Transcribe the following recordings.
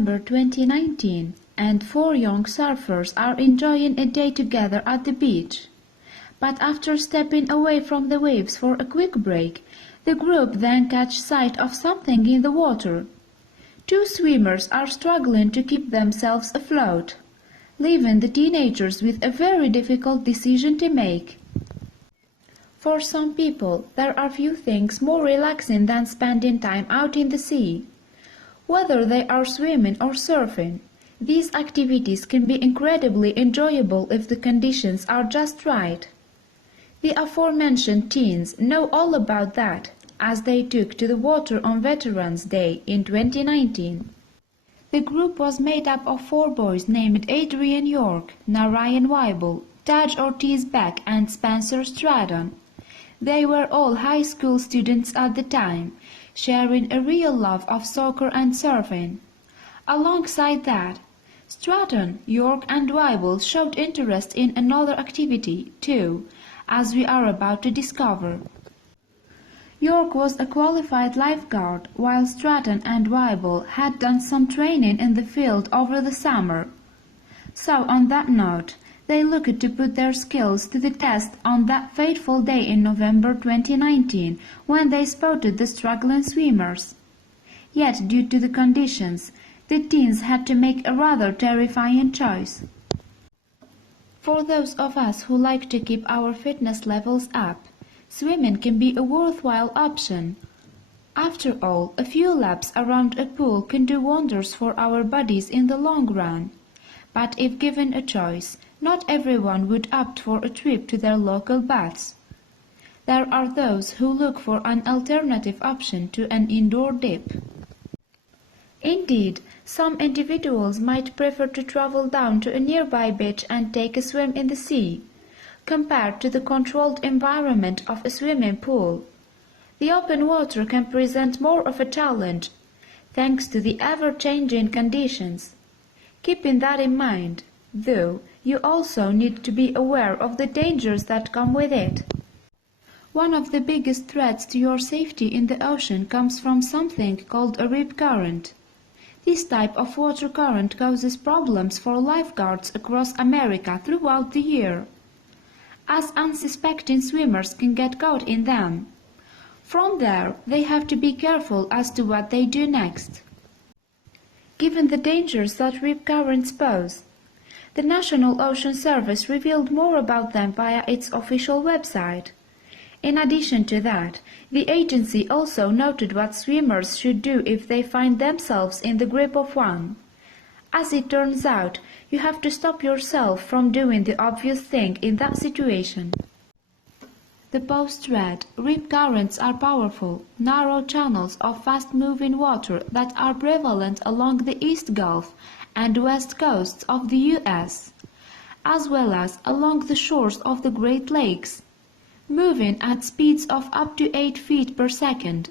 November 2019, and four young surfers are enjoying a day together at the beach. But after stepping away from the waves for a quick break, the group then catch sight of something in the water. Two swimmers are struggling to keep themselves afloat, leaving the teenagers with a very difficult decision to make. For some people, there are few things more relaxing than spending time out in the sea. Whether they are swimming or surfing, these activities can be incredibly enjoyable if the conditions are just right. The aforementioned teens know all about that, as they took to the water on Veterans Day in 2019. The group was made up of four boys named Adrian York, Narayan Weibel, Taj Ortiz Beck and Spencer Stratton. They were all high school students at the time, sharing a real love of soccer and surfing. Alongside that, Stratton, York and Weibel showed interest in another activity, too, as we are about to discover. York was a qualified lifeguard, while Stratton and Weibel had done some training in the field over the summer. So on that note, they looked to put their skills to the test on that fateful day in November 2019, when they spotted the struggling swimmers. Yet, due to the conditions, the teens had to make a rather terrifying choice. For those of us who like to keep our fitness levels up, swimming can be a worthwhile option. After all, a few laps around a pool can do wonders for our bodies in the long run. But if given a choice, not everyone would opt for a trip to their local baths. There are those who look for an alternative option to an indoor dip. Indeed, some individuals might prefer to travel down to a nearby beach and take a swim in the sea, compared to the controlled environment of a swimming pool. The open water can present more of a challenge, thanks to the ever-changing conditions. Keeping that in mind, though, you also need to be aware of the dangers that come with it. One of the biggest threats to your safety in the ocean comes from something called a rip current. This type of water current causes problems for lifeguards across America throughout the year, as unsuspecting swimmers can get caught in them. From there, they have to be careful as to what they do next. Given the dangers that rip currents pose, the National Ocean Service revealed more about them via its official website. In addition to that, the agency also noted what swimmers should do if they find themselves in the grip of one. As it turns out, you have to stop yourself from doing the obvious thing in that situation. The post read, rip currents are powerful, narrow channels of fast-moving water that are prevalent along the East Gulf and west coasts of the U.S., as well as along the shores of the Great Lakes, moving at speeds of up to 8 feet per second.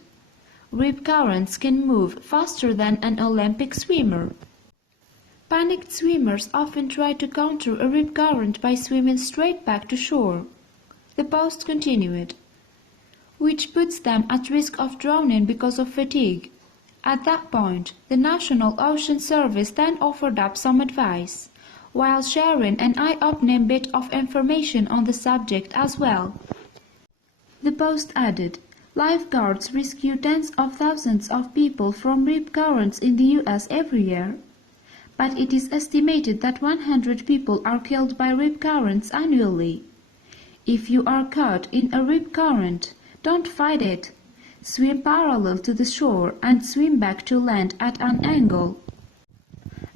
Rip currents can move faster than an Olympic swimmer. Panicked swimmers often try to counter a rip current by swimming straight back to shore. The post continued, which puts them at risk of drowning because of fatigue. At that point, the National Ocean Service then offered up some advice, while sharing an eye-opening bit of information on the subject as well. The post added, lifeguards rescue tens of thousands of people from rip currents in the U.S. every year, but it is estimated that 100 people are killed by rip currents annually. If you are caught in a rip current, don't fight it. Swim parallel to the shore and swim back to land at an angle.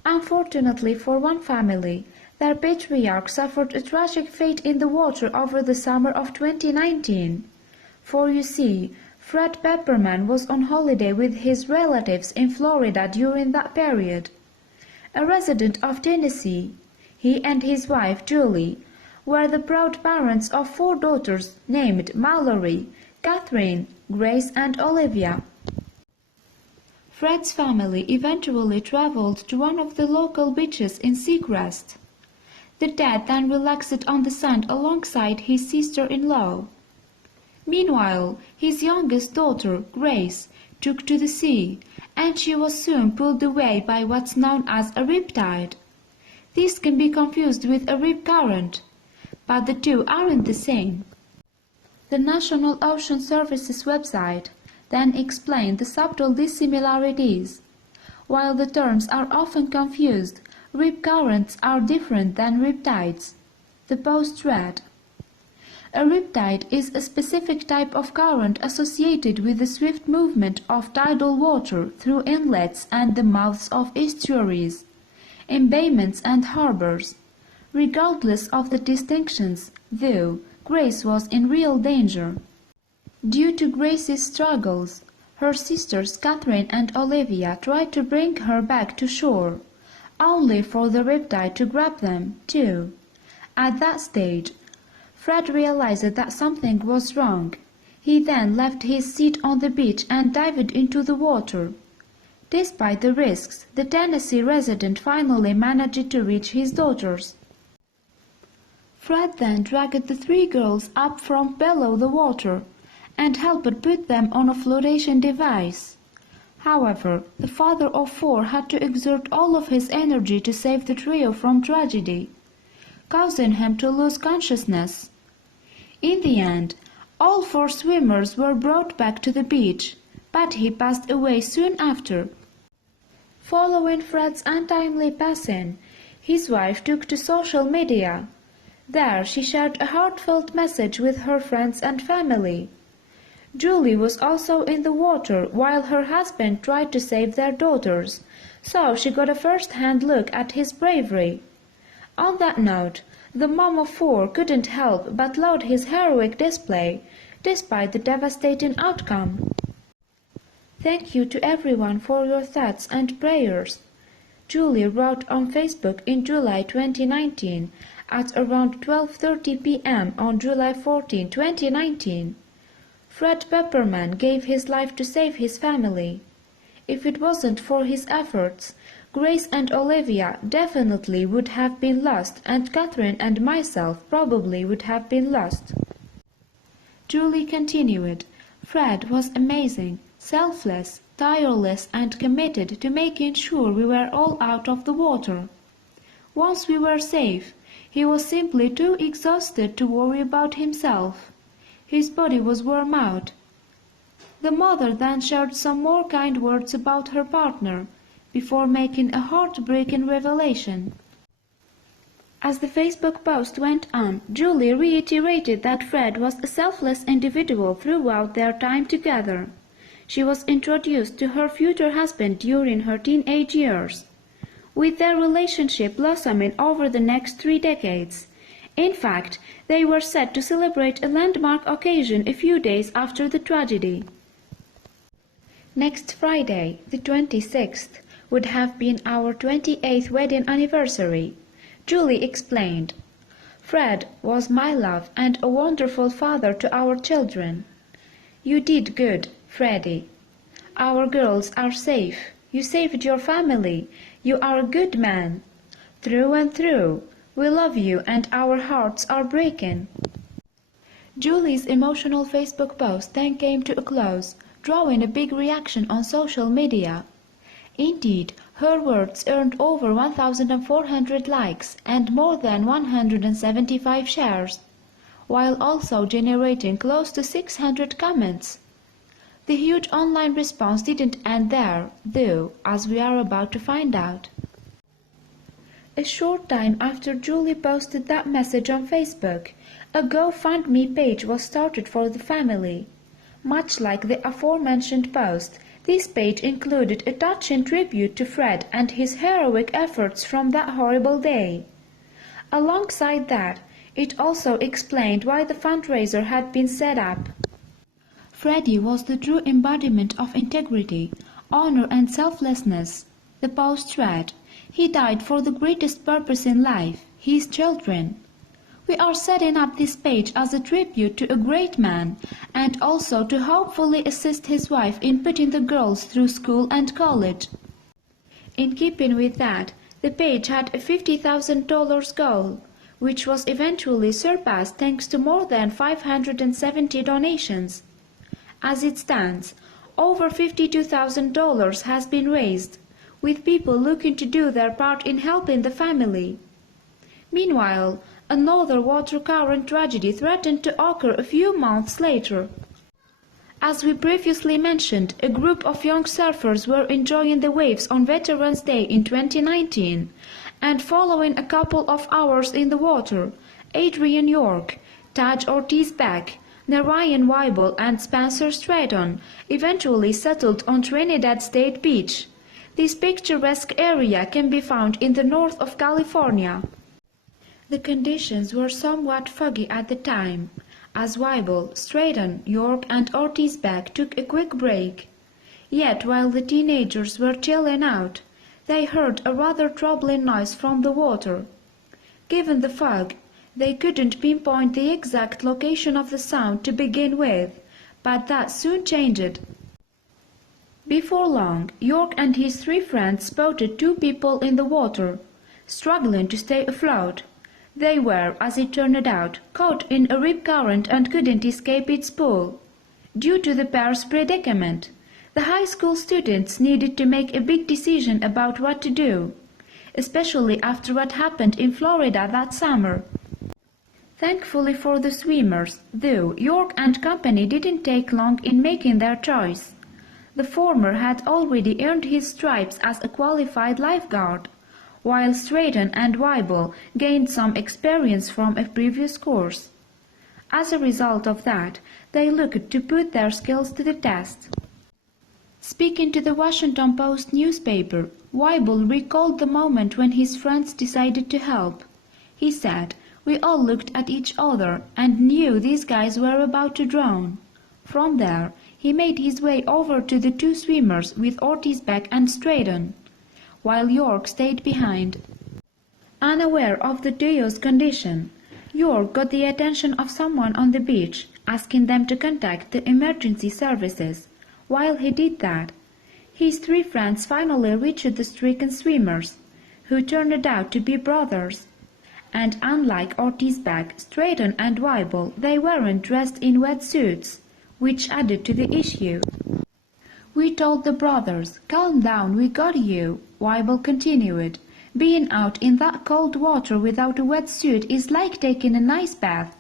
Unfortunately for one family, their patriarch suffered a tragic fate in the water over the summer of 2019. For you see, Fred Pepperman was on holiday with his relatives in Florida during that period. A resident of Tennessee, he and his wife Julie were the proud parents of 4 daughters named Mallory, Catherine, Grace and Olivia. Fred's family eventually traveled to one of the local beaches in Seacrest. The dad then relaxed on the sand alongside his sister-in-law. Meanwhile, his youngest daughter, Grace, took to the sea, and she was soon pulled away by what's known as a riptide. This can be confused with a rip current, but the two aren't the same. The National Ocean Service's website then explained the subtle dissimilarities. While the terms are often confused, rip currents are different than riptides. The post read, "A riptide is a specific type of current associated with the swift movement of tidal water through inlets and the mouths of estuaries, embayments and harbors. Regardless of the distinctions, though, Grace was in real danger. Due to Grace's struggles, her sisters Catherine and Olivia tried to bring her back to shore, only for the riptide to grab them, too. At that stage, Fred realized that something was wrong. He then left his seat on the beach and dived into the water. Despite the risks, the Tennessee resident finally managed to reach his daughters. Fred then dragged the three girls up from below the water and helped put them on a flotation device. However, the father of four had to exert all of his energy to save the trio from tragedy, causing him to lose consciousness. In the end, all four swimmers were brought back to the beach, but he passed away soon after. Following Fred's untimely passing, his wife took to social media. There she shared a heartfelt message with her friends and family. Julie was also in the water while her husband tried to save their daughters, so she got a first-hand look at his bravery. On that note, the mom of four couldn't help but laud his heroic display, despite the devastating outcome. Thank you to everyone for your thoughts and prayers, Julie wrote on Facebook in July 2019 at around 12:30 p.m. on July 14, 2019. Fred Pepperman gave his life to save his family. If it wasn't for his efforts, Grace and Olivia definitely would have been lost, and Catherine and myself probably would have been lost. Julie continued, Fred was amazing, selfless, tireless and committed to making sure we were all out of the water. Once we were safe, he was simply too exhausted to worry about himself. His body was worn out. The mother then shared some more kind words about her partner, before making a heartbreaking revelation. As the Facebook post went on, Julie reiterated that Fred was a selfless individual throughout their time together. She was introduced to her future husband during her teenage years, with their relationship blossoming over the next 3 decades. In fact, they were set to celebrate a landmark occasion a few days after the tragedy. Next Friday, the 26th, would have been our 28th wedding anniversary, Julie explained. Fred was my love and a wonderful father to our children. You did good, Freddie. Our girls are safe. You saved your family. You are a good man. Through and through. We love you and our hearts are breaking. Julie's emotional Facebook post then came to a close, drawing a big reaction on social media. Indeed, her words earned over 1,400 likes and more than 175 shares, while also generating close to 600 comments. The huge online response didn't end there, though, as we are about to find out. A short time after Julie posted that message on Facebook, a GoFundMe page was started for the family. Much like the aforementioned post, this page included a touching tribute to Fred and his heroic efforts from that horrible day. Alongside that, it also explained why the fundraiser had been set up. Freddie was the true embodiment of integrity, honor and selflessness, the post read. He died for the greatest purpose in life, his children. We are setting up this page as a tribute to a great man and also to hopefully assist his wife in putting the girls through school and college. In keeping with that, the page had a $50,000 goal, which was eventually surpassed thanks to more than 570 donations. As it stands, over $52,000 has been raised, with people looking to do their part in helping the family. Meanwhile, another water current tragedy threatened to occur a few months later. As we previously mentioned, a group of young surfers were enjoying the waves on Veterans Day in 2019, and following a couple of hours in the water, Adrian York, Taj Ortiz-Beck, Narayan Weibel and Spencer Stratton eventually settled on Trinidad State Beach. This picturesque area can be found in the north of California. The conditions were somewhat foggy at the time, as Weibel, Stratton, York and Ortiz-Beck took a quick break. Yet while the teenagers were chilling out, they heard a rather troubling noise from the water. Given the fog, they couldn't pinpoint the exact location of the sound to begin with, but that soon changed. Before long, York and his three friends spotted two people in the water, struggling to stay afloat. They were, as it turned out, caught in a rip current and couldn't escape its pull. Due to the pair's predicament, the high school students needed to make a big decision about what to do, especially after what happened in Florida that summer. Thankfully for the swimmers, though, York and company didn't take long in making their choice. The former had already earned his stripes as a qualified lifeguard, while Stratton and Weibel gained some experience from a previous course. As a result of that, they looked to put their skills to the test. Speaking to the Washington Post newspaper, Weibel recalled the moment when his friends decided to help. He said, "We all looked at each other and knew these guys were about to drown." From there, he made his way over to the two swimmers with Ortiz-Beck and Stratton, while York stayed behind. Unaware of the duo's condition, York got the attention of someone on the beach, asking them to contact the emergency services. While he did that, his three friends finally reached the stricken swimmers, who turned out to be brothers. And unlike Ortiz-Beck, Stratton and Weibel, they weren't dressed in wetsuits, which added to the issue. "We told the brothers, 'Calm down, we got you,'" Weibel continued. "Being out in that cold water without a wetsuit is like taking an ice bath."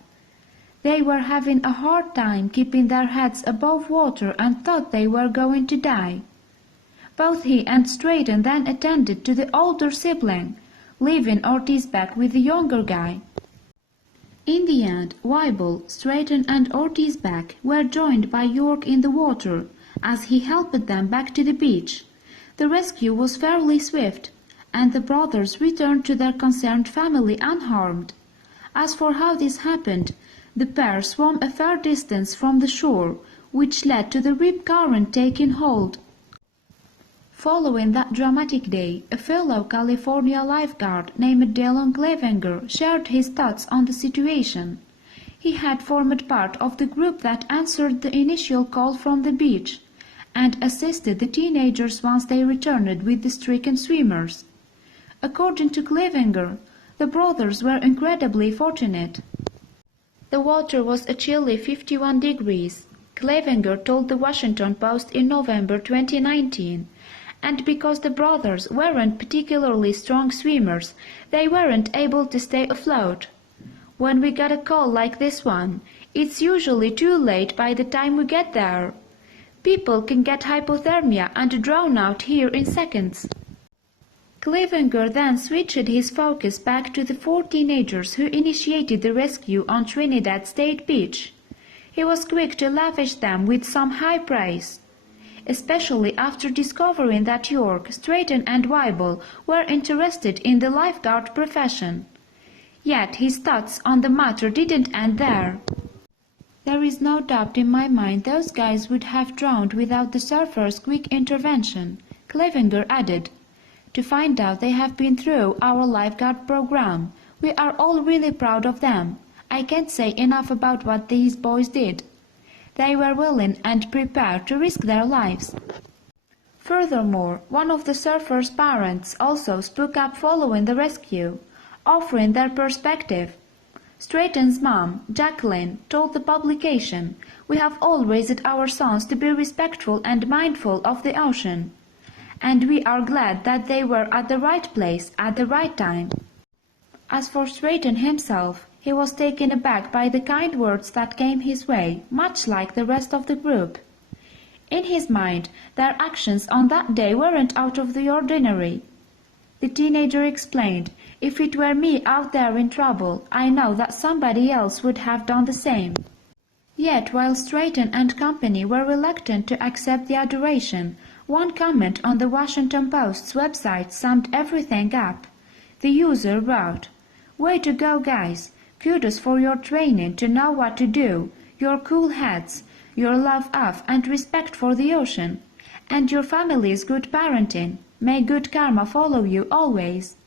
They were having a hard time keeping their heads above water and thought they were going to die. Both he and Stratton then attended to the older sibling, leaving Ortiz-Beck with the younger guy. In the end, Weibel, Stratton and Ortiz-Beck were joined by York in the water, as he helped them back to the beach. The rescue was fairly swift, and the brothers returned to their concerned family unharmed. As for how this happened, the pair swam a fair distance from the shore, which led to the rip current taking hold. Following that dramatic day, a fellow California lifeguard named Dylan Clevenger shared his thoughts on the situation. He had formed part of the group that answered the initial call from the beach, and assisted the teenagers once they returned with the stricken swimmers. According to Clevenger, the brothers were incredibly fortunate. The water was a chilly 51 degrees, Clevenger told the Washington Post in November 2019, and because the brothers weren't particularly strong swimmers, they weren't able to stay afloat. "When we get a call like this one, it's usually too late by the time we get there. People can get hypothermia and drown out here in seconds." Clevenger then switched his focus back to the four teenagers who initiated the rescue on Trinidad State Beach. He was quick to lavish them with some high praise, especially after discovering that York, Stratton and Weibel were interested in the lifeguard profession. Yet his thoughts on the matter didn't end there. "There is no doubt in my mind those guys would have drowned without the surfers' quick intervention," Clevenger added. "To find out they have been through our lifeguard program, we are all really proud of them. I can't say enough about what these boys did. They were willing and prepared to risk their lives." Furthermore, one of the surfers' parents also spoke up following the rescue, offering their perspective. Straighten's mom, Jacqueline, told the publication, "We have all raised our sons to be respectful and mindful of the ocean, and we are glad that they were at the right place at the right time." As for Straighten himself, he was taken aback by the kind words that came his way, much like the rest of the group. In his mind, their actions on that day weren't out of the ordinary. The teenager explained, "If it were me out there in trouble, I know that somebody else would have done the same." Yet while Straighten and company were reluctant to accept the adoration, one comment on the Washington Post's website summed everything up. The user wrote, "Way to go, guys. Kudos for your training to know what to do, your cool heads, your love of and respect for the ocean, and your family's good parenting. May good karma follow you always."